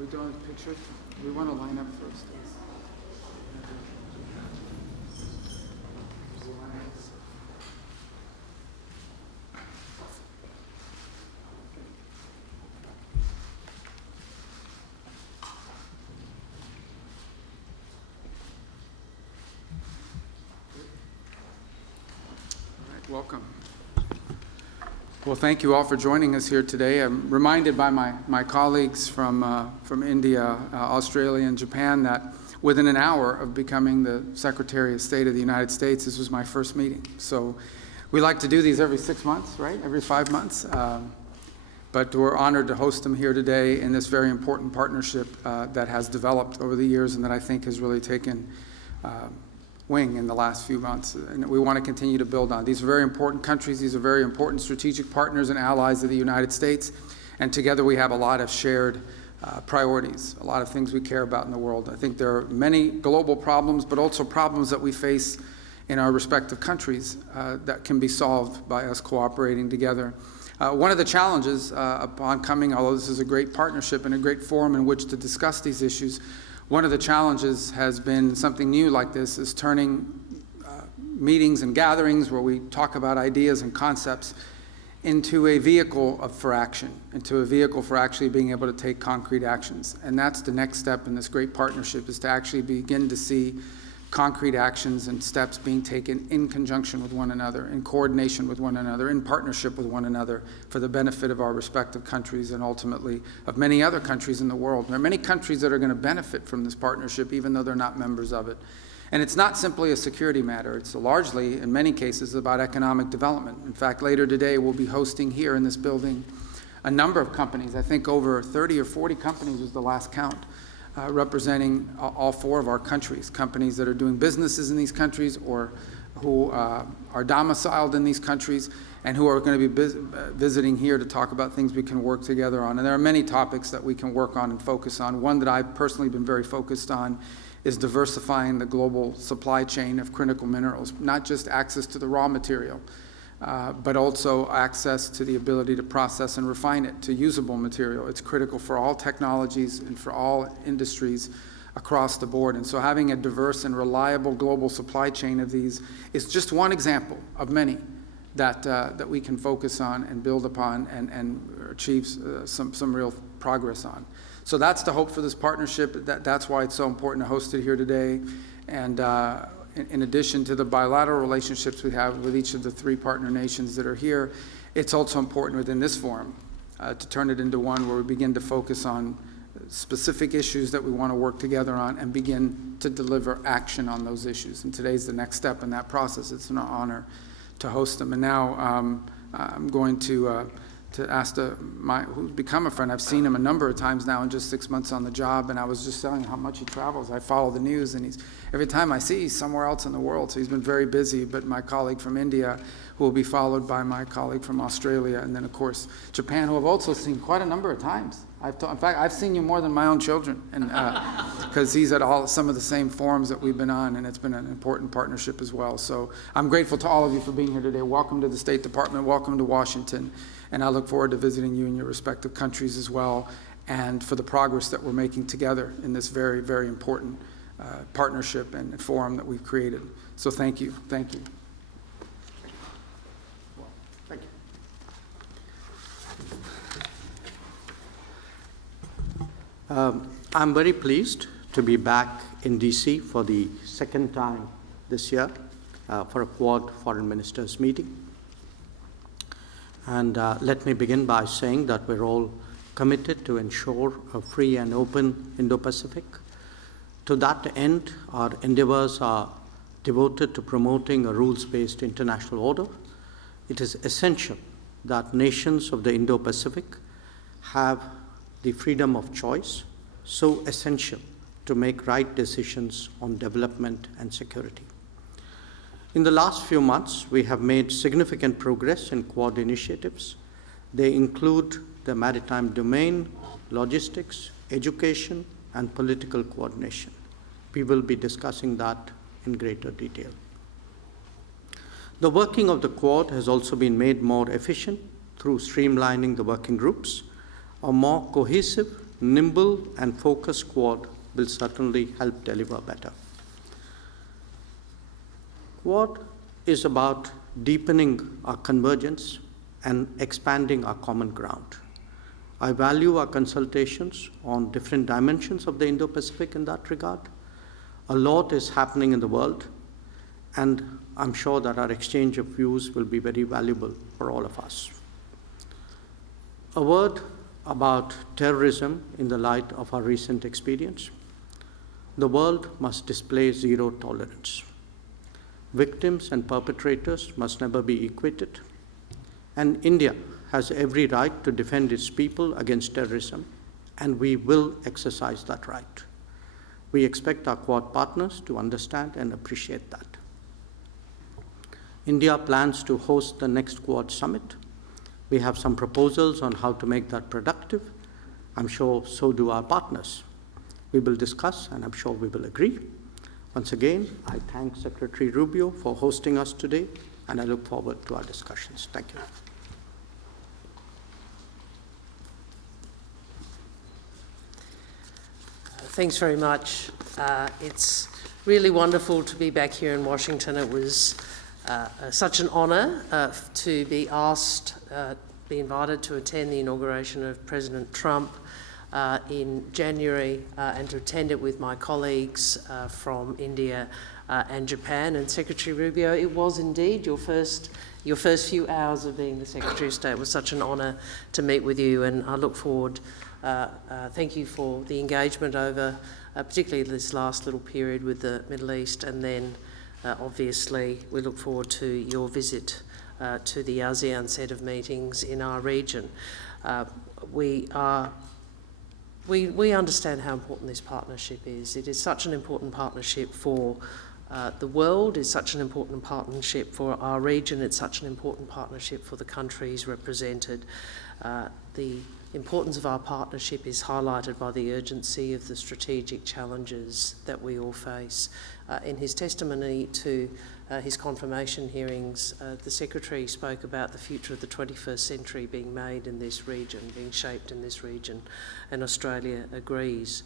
we doing pictures? We want to line up first. Welcome. Well, thank you all for joining us here today. I'm reminded by my colleagues from India, Australia, and Japan that within an hour of becoming the Secretary of State of the United States, this was my first meeting. So we like to do these every 6 months, right? Every 5 months. But we're honored to host them here today in this very important partnership that has developed over the years and that I think has really taken wing in the last few months, and we want to continue to build on. These are very important countries. These are very important strategic partners and allies of the United States, and together we have a lot of shared priorities, a lot of things we care about in the world. I think there are many global problems, but also problems that we face in our respective countries that can be solved by us cooperating together. One of the challenges upon coming, although this is a great partnership and a great forum in which to discuss these issues, one of the challenges has been something new like this, is turning meetings and gatherings where we talk about ideas and concepts into a vehicle for action, into a vehicle for actually being able to take concrete actions. And that's the next step in this great partnership, is to actually begin to see concrete actions and steps being taken in conjunction with one another, in coordination with one another, in partnership with one another for the benefit of our respective countries and ultimately of many other countries in the world. There are many countries that are going to benefit from this partnership even though they're not members of it. And it's not simply a security matter. It's largely, in many cases, about economic development. In fact, later today we'll be hosting here in this building a number of companies. I think over 30 or 40 companies was the last count. Representing all 4 of our countries, companies that are doing businesses in these countries or who are domiciled in these countries and who are going to be visiting here to talk about things we can work together on. And there are many topics that we can work on and focus on. One that I've personally been very focused on is diversifying the global supply chain of critical minerals, not just access to the raw material, but also access to the ability to process and refine it to usable material. It's critical for all technologies and for all industries across the board. And so having a diverse and reliable global supply chain of these is just one example of many that we can focus on and build upon and achieve some real progress on. So that's the hope for this partnership. That's why it's so important to host it here today. And in addition to the bilateral relationships we have with each of the 3 partner nations that are here, it's also important within this forum to turn it into one where we begin to focus on specific issues that we want to work together on and begin to deliver action on those issues. And today's the next step in that process. It's an honor to host them. And now I'm going to ask who's become a friend. I've seen him a number of times now in just 6 months on the job, and I was just telling how much he travels. I follow the news, and every time I see he's somewhere else in the world, so he's been very busy. But my colleague from India, who will be followed by my colleague from Australia, and then of course Japan, who I've also seen quite a number of times. In fact, I've seen you more than my own children, and because he's at some of the same forums that we've been on, and it's been an important partnership as well. So I'm grateful to all of you for being here today. Welcome to the State Department. Welcome to Washington. And I look forward to visiting you in your respective countries as well, and for the progress that we're making together in this very, very important partnership and forum that we've created. So thank you. Thank you. Thank you. I'm very pleased to be back in DC for the second time this year for a Quad Foreign Ministers meeting. And let me begin by saying that we're all committed to ensure a free and open Indo-Pacific. To that end, our endeavors are devoted to promoting a rules-based international order. It is essential that nations of the Indo-Pacific have the freedom of choice, so essential to make right decisions on development and security. In the last few months, we have made significant progress in Quad initiatives. They include the maritime domain, logistics, education, and political coordination. We will be discussing that in greater detail. The working of the Quad has also been made more efficient through streamlining the working groups, a more cohesive nimble and focused Quad will certainly help deliver better. Quad is about deepening our convergence and expanding our common ground. I value our consultations on different dimensions of the Indo-Pacific in that regard. A lot is happening in the world, and I'm sure that our exchange of views will be very valuable for all of us. A word about terrorism in the light of our recent experience. The world must display zero tolerance. Victims and perpetrators must never be equated, and India has every right to defend its people against terrorism, and we will exercise that right. We expect our Quad partners to understand and appreciate that. India plans to host the next Quad summit. We have some proposals on how to make that productive. I'm sure so do our partners. We will discuss, and I'm sure we will agree. Once again, I thank Secretary Rubio for hosting us today, and I look forward to our discussions. Thank you. Thanks very much. It's really wonderful to be back here in Washington. It was such an honour to be asked, be invited to attend the inauguration of President Trump in January and to attend it with my colleagues from India and Japan. And Secretary Rubio, it was indeed your first few hours of being the Secretary of State. It was such an honour to meet with you, and I look forward. Thank you for the engagement over particularly this last little period with the Middle East, and then obviously we look forward to your visit to the ASEAN set of meetings in our region. We understand how important this partnership is. It is such an important partnership for the world, it's such an important partnership for our region, it's such an important partnership for the countries represented. The importance of our partnership is highlighted by the urgency of the strategic challenges that we all face. In his testimony to his confirmation hearings, the Secretary spoke about the future of the 21st century being made in this region, being shaped in this region, and Australia agrees.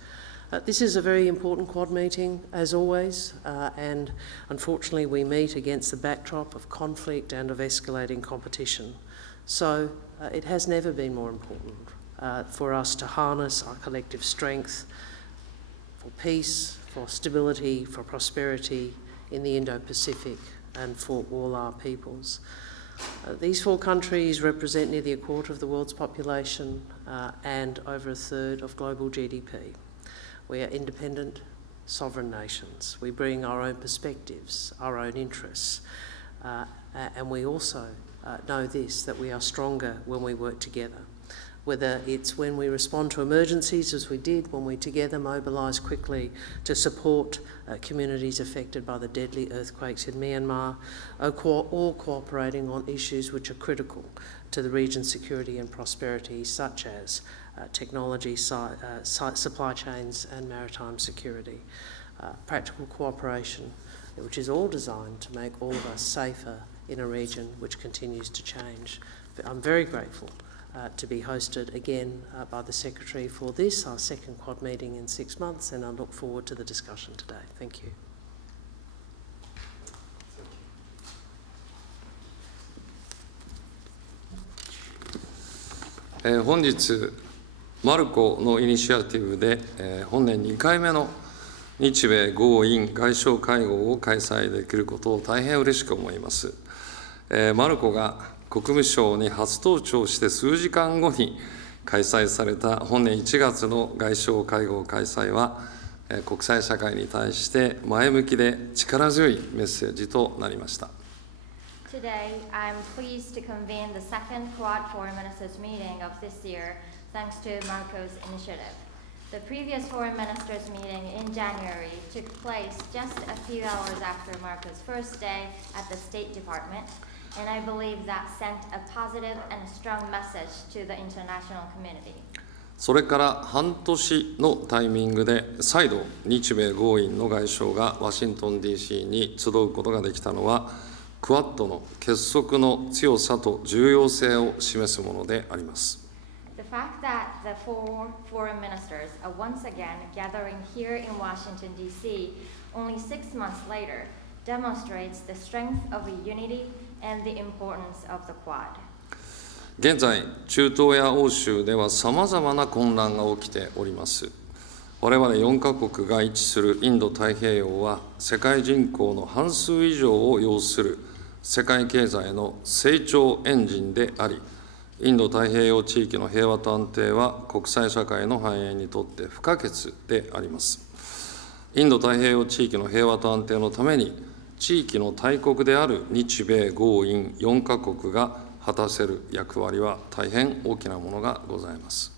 This is a very important Quad meeting, as always, and unfortunately we meet against the backdrop of conflict and of escalating competition. So it has never been more important for us to harness our collective strength for peace, for stability, for prosperity in the Indo-Pacific and for all our peoples. These four countries represent nearly a quarter of the world's population and over a third of global GDP. We are independent, sovereign nations. We bring our own perspectives, our own interests, and we also know this, that we are stronger when we work together. Whether it's when we respond to emergencies, as we did, when we together mobilise quickly to support communities affected by the deadly earthquakes in Myanmar, or cooperating on issues which are critical to the region's security and prosperity, such as technology, supply chains and maritime security. Practical cooperation, which is all designed to make all of us safer in a region which continues to change. I'm very grateful to be hosted again by the Secretary for this, our second Quad meeting in 6 months, and I look forward to the discussion today. Thank you.本日マルコのイニシアティブで、本年2回目の日米豪印外相会合を開催できることを大変嬉しく思います。マルコが国務省に初登庁して数時間後に開催された本年1月の外相会合開催は、国際社会に対して前向きで力強いメッセージとなりました。Today, I'm pleased to convene the second Quad Foreign Ministers meeting of this year, thanks to Marco's initiative. The previous Foreign Ministers meeting in January took place just a few hours after Marco's first day at the State Department, and I believe that sent a positive and a strong message to the international community. それから半年のタイミングで再度日米豪印の外相がワシントン DC に集うことができたのはクワッドの結束の強さと重要性を示すものであります。The The fact that the 4 foreign ministers are once again gathering here in Washington, D.C. only 6 months later demonstrates the strength of a unity and the importance of the Quad. 現在、中東や欧州ではさまざまな混乱が起きております。我々4カ国が位置するインド太平洋は世界人口の半数以上を要する世界経済の成長エンジンであり、インド太平洋地域の平和と安定は国際社会の繁栄にとって不可欠であります。インド太平洋地域の平和と安定のために、地域の大国である日米豪印4カ国が果たせる役割は大変大きなものがございます。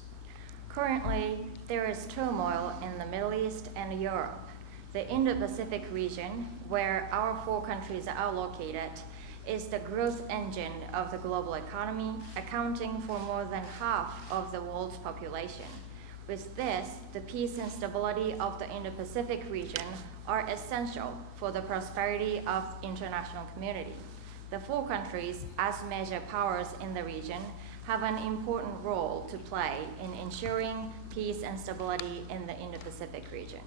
Currently, there is turmoil in the Middle East and Europe. The Indo-Pacific region, where our 4 countries are located, is the growth engine of the global economy, accounting for more than half of the world's population. With this, the peace and stability of the Indo-Pacific region are essential for the prosperity of international community. The 4 countries, as major powers in the region, have an important role to play in ensuring peace and stability in the Indo-Pacific region.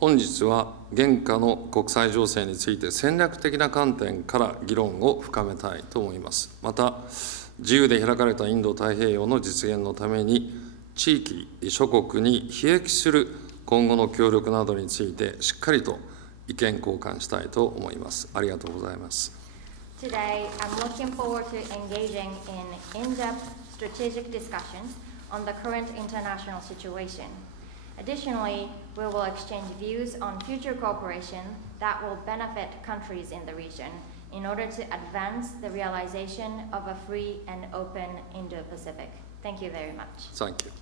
本日は現下の国際情勢について戦略的な観点から議論を深めたいと思います。また、自由で開かれたインド太平洋の実現のために、地域諸国に裨益する今後の協力などについてしっかりと意見交換したいと思います。ありがとうございます。Today, I'm looking forward to engaging in in-depth strategic discussions on the current international situation. Additionally, we will exchange views on future cooperation that will benefit countries in the region in order to advance the realization of a free and open Indo-Pacific. Thank you very much. Thank you.